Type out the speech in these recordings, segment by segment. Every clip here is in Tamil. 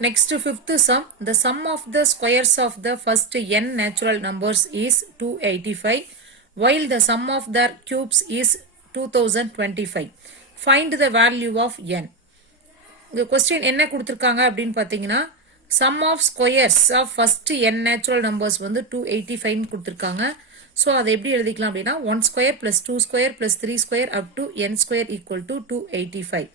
Next fifth sum, the sum of the squares of the first n natural numbers is 285 while the sum of their cubes is 2025. Find the value of n. இந்த கொஸ்டின் என்ன கொடுத்துருக்காங்க அப்படின்னு பார்த்தீங்கன்னா sum of squares of first n natural numbers வந்து 285 கொடுத்துருக்காங்க. ஸோ அதை எப்படி எழுதிக்கலாம் அப்படின்னா 1 square plus 2 square plus 3 square up to n square equal to 285.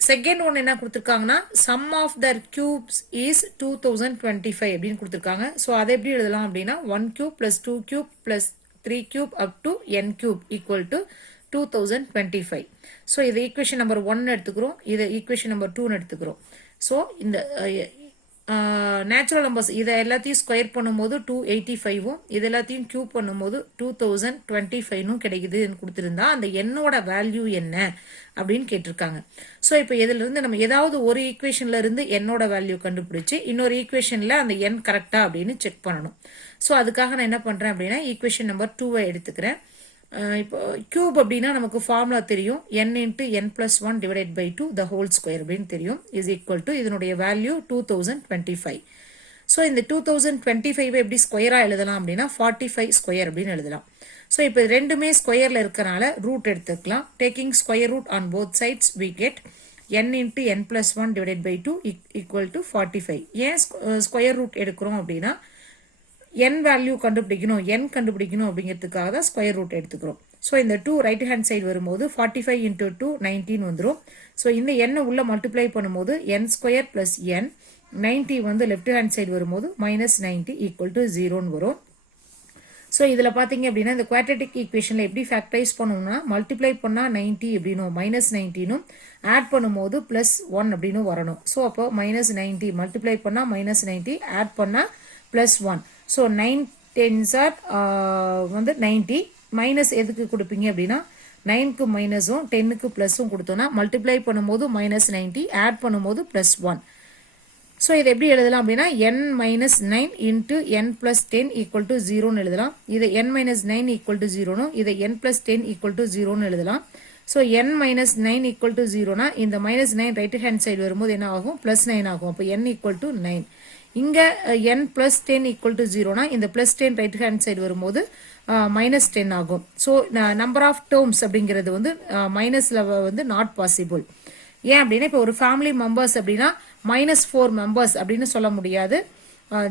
Second one என்ன கொடுத்துருக்காங்கன்னா sum of their cubes is 2025 அப்படின்னு கொடுத்துருக்காங்க. ஸோ அதை எப்படி எழுதலாம் அப்படின்னா 1 cube plus 2 cube plus 3 cube up to n cube equal to 2025. So இது ஈக்குவேஷன் நம்பர் 1 எடுத்துக்கிறோம், இது ஈக்குவேஷன் நம்பர் 2 எடுத்துக்கிறோம். ஸோ இந்த நேச்சுரல் நம்பர்ஸ் இதை எல்லாத்தையும் ஸ்கொயர் பண்ணும்போது 285ம் இது எல்லாத்தையும் கியூப் பண்ணும்போது 2025ம் கிடைக்குதுன்னு கொடுத்துருந்தா அந்த என்னோட வேல்யூ என்ன அப்படின்னு கேட்டிருக்காங்க. ஸோ இப்போ இதுல இருந்து நம்ம ஏதாவது ஒரு ஈக்குவேஷன்ல இருந்து என்னோட வேல்யூ கண்டுபிடிச்சு இன்னொரு ஈக்குவேஷன்ல அந்த எண் கரெக்டா அப்படின்னு செக் பண்ணணும். ஸோ அதுக்காக நான் என்ன பண்றேன் அப்படின்னா ஈக்குவேஷன் நம்பர் 2வை எடுத்துக்கிறேன். இப்போ கியூப் அப்படின்னா நமக்கு ஃபார்முலா தெரியும், n into n plus 1 divided by 2 the whole square அப்படின்னு தெரியும் இஸ் ஈக்குவல் டு இதனுடைய வேல்யூ 2025. ஸோ இந்த 2025 எப்படி ஸ்கொயரா எழுதலாம் அப்படின்னா 45 ஸ்கொயர் அப்படின்னு எழுதலாம். ஸோ இப்போ ரெண்டுமே ஸ்கொயர்ல இருக்கனால ரூட் எடுத்துக்கலாம். Taking square root on both sides we get n into n plus 1 divided by 2 equal to 45. ஏன் ஸ்கொயர் ரூட் எடுக்கிறோம் அப்படின்னா n வேல்யூ கண்டுபிடிக்கணும், n கண்டுபிடிக்கணும் அப்படிங்கிறதுக்காக தான் ஸ்கொயர் ரூட் எடுத்துக்கிறோம். ஸோ இந்த 2 ரைட் ஹேண்ட் சைடு வரும்போது 45 இன்டூ 2 19 வந்துடும். ஸோ இந்த n உள்ள மல்டிப்ளை பண்ணும்போது n ஸ்கொயர் பிளஸ் n 90 வந்து லெஃப்ட் ஹேண்ட் சைடு வரும்போது மைனஸ் 90 ஈக்குவல் டு 0ன்னு வரும். ஸோ இதில் பார்த்தீங்க அப்படின்னா இந்த குவாட்ரட்டிக் ஈக்குவேஷனில் எப்படி ஃபேக்டரைஸ் பண்ணணும்னா மல்டிப்ளை பண்ணால் 90 அப்படின்னும் மைனஸ் 19னும் ஆட் பண்ணும்போது பிளஸ் 1 அப்படின்னு வரணும். ஸோ அப்போ மைனஸ் 90 மல்டிப்ளை பண்ணால் மைனஸ் 90 ஆட் பண்ணால் பிளஸ் 1. ஸோ 9 10s ஆர் வந்து 90 மைனஸ் எதுக்கு கொடுப்பீங்க அப்படின்னா 9க்கு மைனஸும் 10க்கு ப்ளஸும் கொடுத்தோன்னா மல்டிப்ளை பண்ணும்போது மைனஸ் 90 ஆட் பண்ணும்போது பிளஸ் 1. ஸோ இதை எப்படி எழுதலாம் அப்படின்னா n minus 9 into n plus 10 equal to 0ன்னு எழுதலாம். இதை n மைனஸ் 9 ஈக்குவல் டு 0னும் இதை n பிளஸ் 10 ஈக்குவல் டு 0ன்னு எழுதலாம். So n minus 9 equal to 0னா இந்த மைனஸ் 9 ரைட் ஹேண்ட் சைடு வரும்போது என்ன ஆகும் பிளஸ் 9 ஆகும். அப்போ n ஈக்குவல் டு 9. இங்க n பிளஸ் 10 ஈக்குவல் டு 0னா இந்த பிளஸ் 10 ரைட் ஹேண்ட் சைடு வரும்போது மைனஸ் 10 ஆகும். ஸோ நம்பர் ஆஃப் டேர்ம்ஸ் அப்படிங்கிறது வந்து மைனஸ்ல வந்து நாட் பாசிபிள். ஏன் அப்படின்னா இப்போ ஒரு ஃபேமிலி மெம்பர்ஸ் அப்படின்னா -4 மெம்பர்ஸ் அப்படின்னு சொல்ல முடியாது,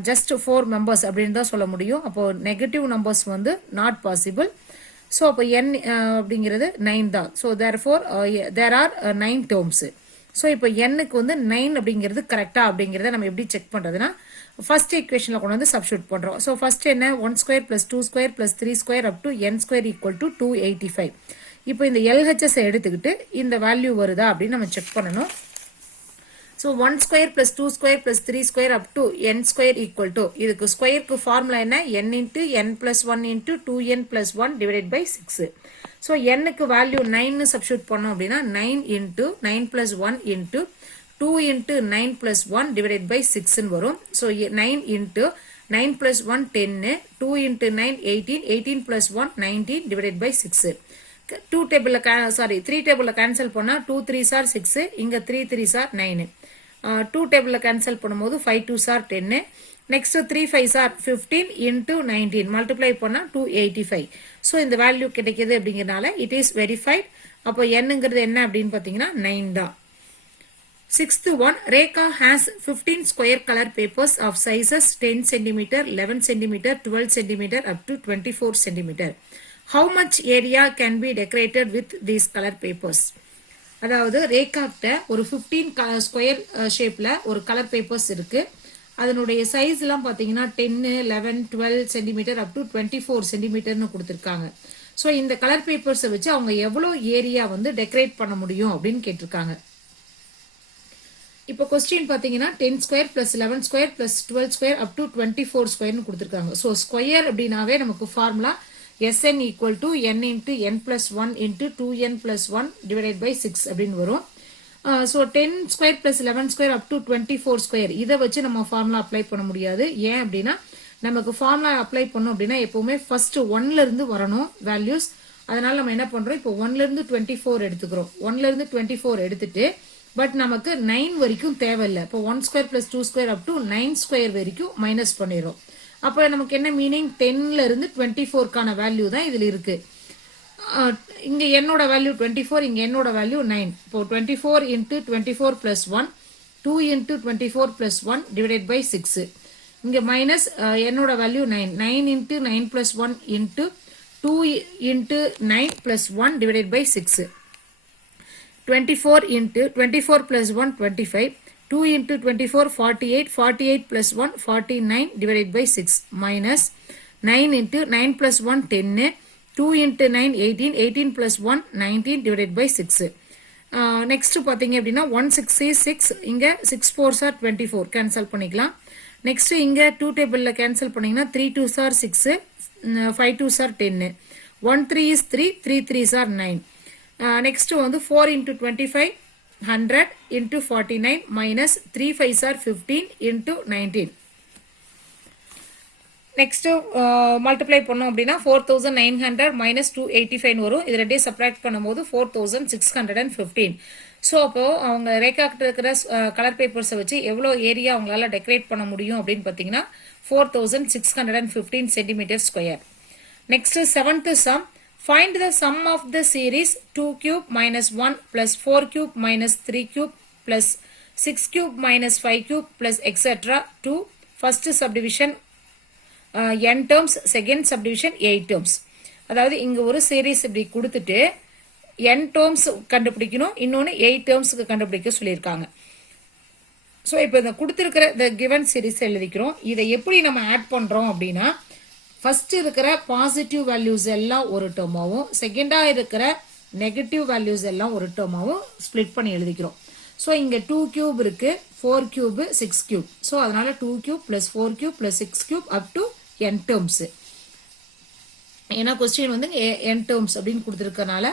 ஜஸ்ட் 4 மெம்பர்ஸ் அப்படின்னு தான் சொல்ல முடியும். அப்போ நெகட்டிவ் நம்பர்ஸ் வந்து நாட் பாசிபிள். ஸோ அப்போ n அப்படிங்கிறது 9 தான். So therefore there are 9 terms. So இப்போ n-க்கு வந்து 9 அப்படிங்கிறது கரெக்டா அப்படிங்கிறத நம்ம எப்படி செக் பண்ணுறதுன்னா ஃபர்ஸ்ட் ஈக்குவேஷனில் கொண்டு வந்து சப்ஸ்டியூட் பண்ணுறோம். ஸோ ஃபர்ஸ்ட் என்ன 1 square plus 2 square plus 3 square up to n square equal to 285. இப்போ இந்த LHS எடுத்துக்கிட்டு இந்த வேல்யூ வருதா அப்படின்னு நம்ம செக் பண்ணணும். So 1 square plus 2 square plus 3 square up to n square equal to இதுக்கு ஸ்கொயருக்கு ஃபார்முலா என்ன n into n plus 1 into 2n plus 1 divided by 6. So n-க்கு வேல்யூ 9 சப்ஸ்டியூட் பண்ணோம் அப்படின்னா 9 into 9 plus 1 into 2 into 9 plus 1 divided by 6ன்னு வரும். So 9 into 9 plus 1 10, 2 into 9 18, 18 plus 1 19 divided by 6. 2 டேபிளில் 3 டேபிளில் கேன்சல் பண்ணால் 2 3s are 6, இங்கே 3 3s are 9. 2 டேபிளில் கேன்சல் பண்ணும்போது 5 2s are 10. Next 3 5s are 15 into 19 multiply பண்ணால் 285. ஸோ இந்த வேல்யூ கிடைக்கிது அப்படிங்கிறனால இட் இஸ் வெரிஃபைட். அப்போ என்னங்கிறது என்ன அப்படின்னு பார்த்தீங்கன்னா 9 தான். Sixth one, Rekha has 15 square color papers of sizes 10 cm, 11 cm, 12 cm up to 24 cm. How much area can be decorated with these color papers? அதாவது ரேகாக்கிட்ட ஒரு 15 ஸ்கொயர் ஷேப்ல ஒரு கலர் பேப்பர்ஸ் இருக்கு. அதனுடைய சைஸ் எல்லாம் பாத்தீங்கன்னா 10, 11, 12 சென்டிமீட்டர் அப் டு 24 சென்டிமீட்டர்னு கொடுத்துருக்காங்க. ஸோ இந்த கலர் பேப்பர்ஸை வச்சு அவங்க எவ்வளோ ஏரியா வந்து டெக்கரேட் பண்ண முடியும் அப்படின்னு கேட்டிருக்காங்க. இப்போ கொஸ்டின் பார்த்தீங்கன்னா 10 square plus 11 square plus 12 square up to 24 ஸ்கொயர்னு கொடுத்துருக்காங்க. ஸோ ஸ்கொயர் அப்படின்னாவே நமக்கு formula Sn equal to n into n plus 1 into 2n plus 1 divided by 6 அப்படின்னு வரும். So 10 square plus 11 square up to 24 square இதை வச்சு நம்ம ஃபார்முலா அப்ளை பண்ண முடியாது. ஏன் அப்படின்னா நமக்கு ஃபார்முலா அப்ளை பண்ணோம் அப்படின்னா எப்பவுமே ஃபர்ஸ்ட் 1ல இருந்து வரணும் வேல்யூஸ். அதனால நம்ம என்ன பண்றோம் இப்போ 1ல இருந்து 24 எடுத்துக்கிறோம். 1ல இருந்து 24 எடுத்துட்டு பட் நமக்கு 9 வரைக்கும் தேவையில்லை. இப்போ 1 square plus 2 square up to 9 square வரைக்கும் மைனஸ் பண்ணிடும். அப்போ நமக்கு என்ன மீனிங், 10ல இருந்து 24க்கான வேல்யூ தான் இதில் இருக்கு. இங்க என்னோட வேல்யூ 24, இங்க என்னோட வேல்யூ 9. இப்போ 24 into 24 plus 1, 2 into 24 plus 1 divided by 6. இங்க மைனஸ் என்னோட value 9, 9 into 9 plus 1 into 2 into 9 plus 1 divided by 6. 24 into 24 plus 1 25, 2 into 24 48, 48 plus 1 49 divided by 6 minus 9 into 9 plus 1 10, 2 into 9 18, 18 plus 1 19 divided by 6. Next பார்த்தீங்க அப்படின்னா 166, இங்க 6 4s are 24 கேன்சல் பண்ணிக்கலாம். நெக்ஸ்ட் இங்க 2 டேபிள்ல கேன்சல் பண்ணீங்கன்னா 3 2s are 6, 5 2s are 10, 1 3 is 3, 3 3s are 9. Next வந்து 4 into 25 100 into 49 minus 3 5s are 15 into 19. Next multiply பண்ணோம் அப்படின்னா 4900 minus 285 வரும். இது ரெண்டையும் சப்ராக்ட் பண்ணும்போது 4615. ஸோ அப்போ அவங்க ரேக்காக்கிட்ட இருக்கிற கலர் பேப்பர்ஸை வச்சு எவ்வளோ ஏரியா அவங்களால டெக்கரேட் பண்ண முடியும் அப்படின்னு பார்த்தீங்கன்னா 4615 centimetre square. Next 7th sum. Find the sum of the series 2 cube minus 1 plus 4 cube minus 3 cube plus 6 cube minus 5 cube plus etc. to first subdivision n terms, second subdivision 8 terms. அதாவது இங்க ஒரு சீரிஸ் இப்படி கொடுத்துட்டு n terms கண்டுபிடிக்கணும், இன்னொன்று 8 termsக்கு கண்டுபிடிக்க சொல்லியிருக்காங்க. ஸோ இப்போ இந்த கொடுத்துருக்கிற the given series எழுதிக்கிறோம். இதை எப்படி நம்ம ஆட் பண்ணுறோம் அப்படின்னா, ஃபர்ஸ்ட் இருக்கிற பாசிட்டிவ் வேல்யூஸ் எல்லாம் ஒரு டேர்மாவும், செகண்டா இருக்கிற நெகட்டிவ் வேல்யூஸ் எல்லாம் ஒரு டேர்மாவும் ஸ்பிளிட் பண்ணி எழுதிக்கிறோம். ஸோ இங்கே 2 கியூப் இருக்கு, 4 கியூப், 6 கியூப். ஸோ அதனால 2 cube plus 4 cube plus 6 cube up to n terms. ஏன்னா கொஸ்டின் வந்து n டேர்ம்ஸ் அப்படின்னு கொடுத்துருக்கனால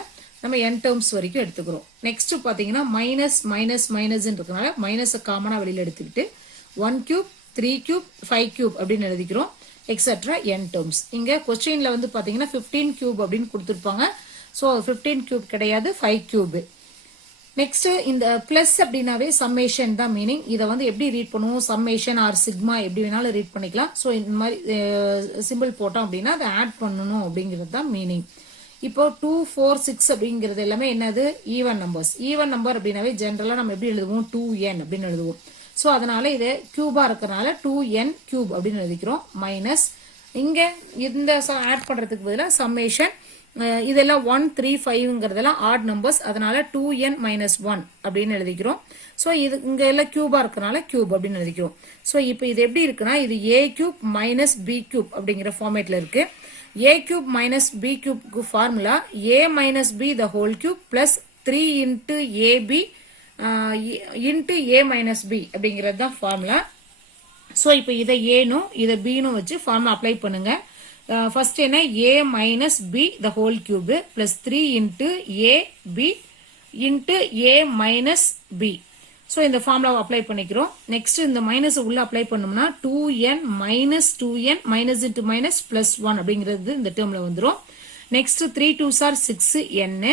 நம்ம n டேர்ம்ஸ் வரைக்கும் எடுத்துக்கிறோம். நெக்ஸ்ட் பார்த்தீங்கன்னா மைனஸ் மைனஸ் மைனஸ் இருக்கனால மைனஸை காமனாக வெளியில் எடுத்துக்கிட்டு 1 கியூப் 3 கியூப் 5 கியூப் அப்படின்னு எழுதிக்கிறோம். Etcetera n terms. இங்கே கொஸ்டின்ல வந்து பார்த்தீங்கன்னா 15 கியூப் அப்படின்னு கொடுத்துருப்பாங்க. ஸோ 15 கியூப் கிடையாது, 5 கியூப். நெக்ஸ்ட் இந்த பிளஸ் அப்படின்னாவே சம்மேஷன் தான் மீனிங். இதை வந்து எப்படி ரீட் பண்ணுவோம், சம்மேஷன் ஆர் சிக்மா எப்படி வேணாலும் ரீட் பண்ணிக்கலாம். ஸோ இந்த மாதிரி சிம்பிள் போட்டோம் அப்படின்னா அதை ஆட் பண்ணணும் அப்படிங்கிறது தான் மீனிங். இப்போ 2 4 6 அப்படிங்கிறது எல்லாமே என்னது, ஈவன் நம்பர்ஸ். ஈவன் நம்பர் அப்படின்னாவே ஜென்ரலாக நம்ம எப்படி எழுதுவோம், 2n அப்படின்னு எழுதுவோம். ஸோ அதனால இது கியூபா இருக்கிறனால 2n கியூப் அப்படின்னு எழுதிக்கிறோம். மைனஸ் இங்கே இந்த ஆட் பண்ணுறதுக்கு பதிலாக சம்மேஷன், இதெல்லாம் 1 3 5ங்கிறதெல்லாம் ஆட் நம்பர்ஸ், அதனால 2n மைனஸ் 1 அப்படின்னு எழுதிக்கிறோம். ஸோ இது இங்கே எல்லாம் கியூபா இருக்கிறனால கியூப் அப்படின்னு எழுதிக்கிறோம். ஸோ இப்போ இது எப்படி இருக்குன்னா, இது a cube minus b cube அப்படிங்கிற ஃபார்மேட்ல இருக்கு. a கியூப் மைனஸ் b கியூப்க்கு formula a minus b the whole cube plus 3 into ab into a minus b அப்படிங்கிறது தான் ஃபார்முலா. ஸோ இப்போ இதை ஏனும் இதை பீனும் வச்சு ஃபார்முலா அப்ளை பண்ணுங்க. ஃபர்ஸ்ட் என்ன, a minus b the whole cube plus 3 into a b into a minus b. So இந்த ஃபார்முலாவை அப்ளை பண்ணிக்கிறோம். நெக்ஸ்ட் இந்த மைனஸ் உள்ள அப்ளை பண்ணோம்னா 2n minus 2n minus into minus plus 1 அப்படிங்கிறது இந்த டேர்ம்ல வந்துடும். Next 3 2s are 6n,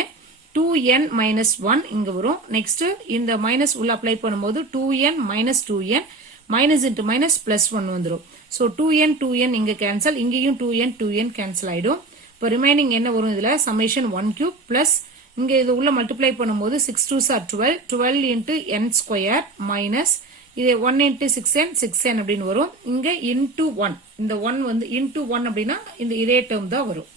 2n minus 1 இங்க வரும். நெக்ஸ்ட் இந்த மைனஸ் உள்ள அப்ளை பண்ணும்போது 2n minus 2n minus into minus plus 1 வந்துடும். ஸோ 2n இங்க கேன்சல், இங்கேயும் 2n கேன்சல் ஆயிடும். இப்போ ரிமைனிங் என்ன வரும், இதுல சம்மேஷன் 1 கியூப் பிளஸ் இங்க இது உள்ள மல்டிப்ளை பண்ணும்போது 6 2s are 12, 12 into n square minus இது 1 இன்ட்டு 6n 6n அப்படின்னு வரும். இங்க இன்ட்டு 1, இந்த 1 வந்து இன்ட்டு 1 அப்படின்னா இந்த இதே டேர்ம் தான் வரும்.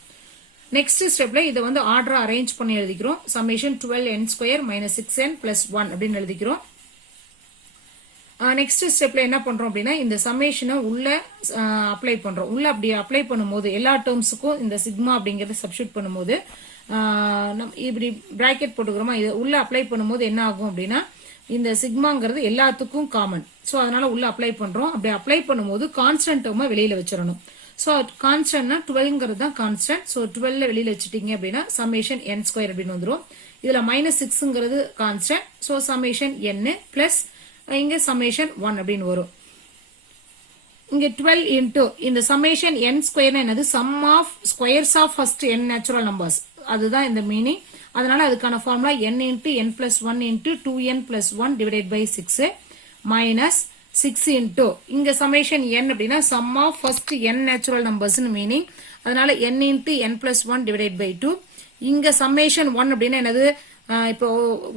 நெக்ஸ்ட் ஸ்டெப்ல இதை வந்து ஆர்டர் அரேஞ்ச் பண்ணி எழுதிக்கிறோம். Summation 12n square minus 6n plus 1 அப்படின்னு எழுதிக்கிறோம். நெக்ஸ்ட் ஸ்டெப்ல என்ன பண்றோம் அப்படின்னா, இந்த சம்மேஷனை உள்ள அப்ளை பண்றோம். உள்ள அப்படி அப்ளை பண்ணும்போது எல்லா டேர்ம்ஸுக்கும் இந்த சிக்மா அப்படிங்கறத சப்ஸ்டியூட் பண்ணும்போது இப்படி பிராக்கெட் போட்டுக்கிறோமா, இது உள்ள அப்ளை பண்ணும்போது என்ன ஆகும் அப்படின்னா, இந்த சிக்மாங்கிறது எல்லாத்துக்கும் காமன். ஸோ அதனால உள்ள அப்ளை பண்றோம். அப்படி அப்ளை பண்ணும்போது கான்ஸ்டன்ட் டேர்மை வெளியில வச்சிடணும். ஸோ கான்ஸ்டன்ட்னா 12ங்கிறது தான் கான்ஸ்டன்ட். ஸோ 12 வெளியில வச்சுட்டீங்க அப்படின்னா சம்மேஷன் n ஸ்கொயர் அப்படின்னு வந்துடும். இதுல மைனஸ் 6ங்கிறது constant. So summation n plus இங்க சம்மேஷன் 1 அப்படின்னு வரும். இங்க 12 இன்டூ இந்த சம்மேஷன் n ஸ்கொயர் என்னது, sum of squares of first n natural numbers, அதுதான் இந்த மீனிங். அதனால அதுக்கான formula n into n plus 1 into 2n plus 1 divided by 6 minus 6 into இங்க summation n அப்படின்னா sum of first n natural numbers meaning அதனால n into n plus 1 divided by 2 இங்க summation 1 அப்படின்னா என்னது இப்போ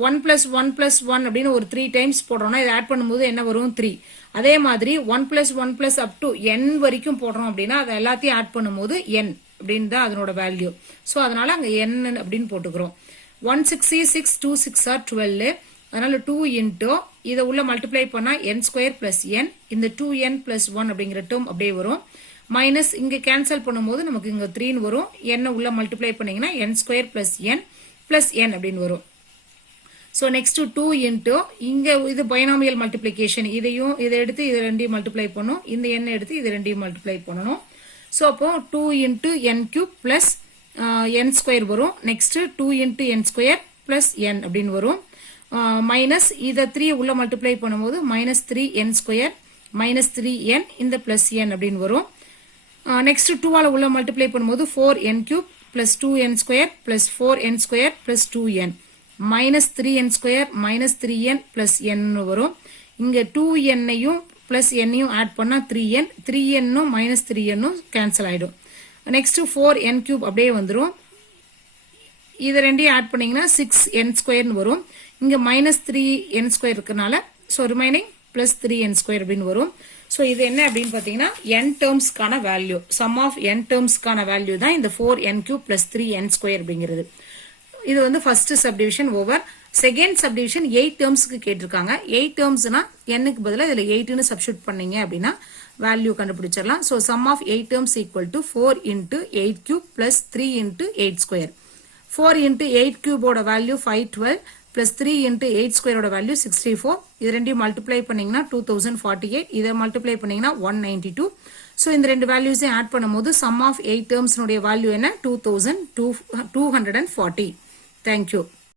1 plus 1 plus 1 அப்படின்னு ஒரு 3 டைம்ஸ் போடுறோம்னா இதை ஆட் பண்ணும்போது என்ன வரும் 3 அதே மாதிரி 1 plus 1 plus up to n வரைக்கும் போடுறோம் அப்படின்னா அதை எல்லாத்தையும் ஆட் பண்ணும்போது n அப்படின்னு தான் அதனோட வேல்யூ ஸோ அதனால அங்கே n அப்படின்னு போட்டுக்கிறோம் 166 2 6 are 12 அதனால 2 into இதை உள்ள மல்டிப்ளை பண்ணா n ஸ்கொயர் பிளஸ் n இந்த 2n பிளஸ் 1 அப்படிங்கிற டேர்ம் அப்படியே வரும் மைனஸ் இங்க கேன்சல் பண்ணும்போது நமக்கு இங்க 3 வரும் n உள்ள மல்டிப்ளை பண்ணீங்கன்னா n square plus n plus n அப்படின்னு வரும் ஸோ நெக்ஸ்ட் 2 into இங்க இது பைனாமியல் மல்டிப்ளிகேஷன் இதையும் இதை எடுத்து இது ரெண்டையும் மல்டிப்ளை பண்ணும் இந்த n எடுத்து இது ரெண்டையும் மல்டிப்ளை பண்ணணும் ஸோ அப்போ 2 into n cube plus n square வரும் next 2 into n square plus n அப்படின்னு வரும் மைனஸ் இதை 3 உள்ள மல்டிப்ளை பண்ணும்போது minus 3n square minus 3n இந்த பிளஸ் n அப்படின்னு வரும் நெக்ஸ்ட் 2 உள்ள மல்டிப்ளை பண்ணும்போது 4n cube plus 2n square plus 4n square plus 2n minus 3n square minus 3n plus n வரும் இங்க 2n ஐயும் plus n ஐயும் ஆட் பண்ணா 3n 3n உம் minus 3n உம் கேன்சல் ஆயிடும் நெக்ஸ்ட் 4n cube அப்படியே வந்துரும் இது ரெண்டையும் ஆட் பண்ணீங்கன்னா 6n square வரும் இங்க minus 3n square இருக்கனால so remaining plus 3n square அப்படின்னு வரும் ஸோ இது என்ன அப்படின்னு பார்த்தீங்கன்னா n டேர்ம்ஸ்க்கான வேல்யூ சம் ஆஃப் n டேர்ம்ஸ்க்கான வேல்யூ தான் இந்த 4n cube plus 3n square அப்படிங்கிறது இது வந்து first subdivision over second subdivision 8 டேர்ம்ஸ்க்கு கேட்டிருக்காங்க 8 டேர்ம்ஸ்னா n-க்கு பதிலாக இதில் 8ன்னு சப்ஸ்டியூட் பண்ணீங்க அப்படின்னா வேல்யூ கண்டுபிடிச்சிடலாம் so sum of 8 terms equal to 4 into 8 cube plus 3 into 8 square 4 into 8 cubeோட வேல்யூ 512 plus 3 into 8 square ஓட வேல்யூ 64 இது ரெண்டையும் மல்டிப்ளை பண்ணீங்கன்னா 2048 இதை மல்டிப்ளை பண்ணீங்கன்னா 192 ஸோ இந்த ரெண்டு வேல்யூஸையும் ஆட் பண்ணும்போது சம் ஆஃப் 8 டேர்ம்ஸ்னுடைய வேல்யூ என்ன 2240 தேங்க்யூ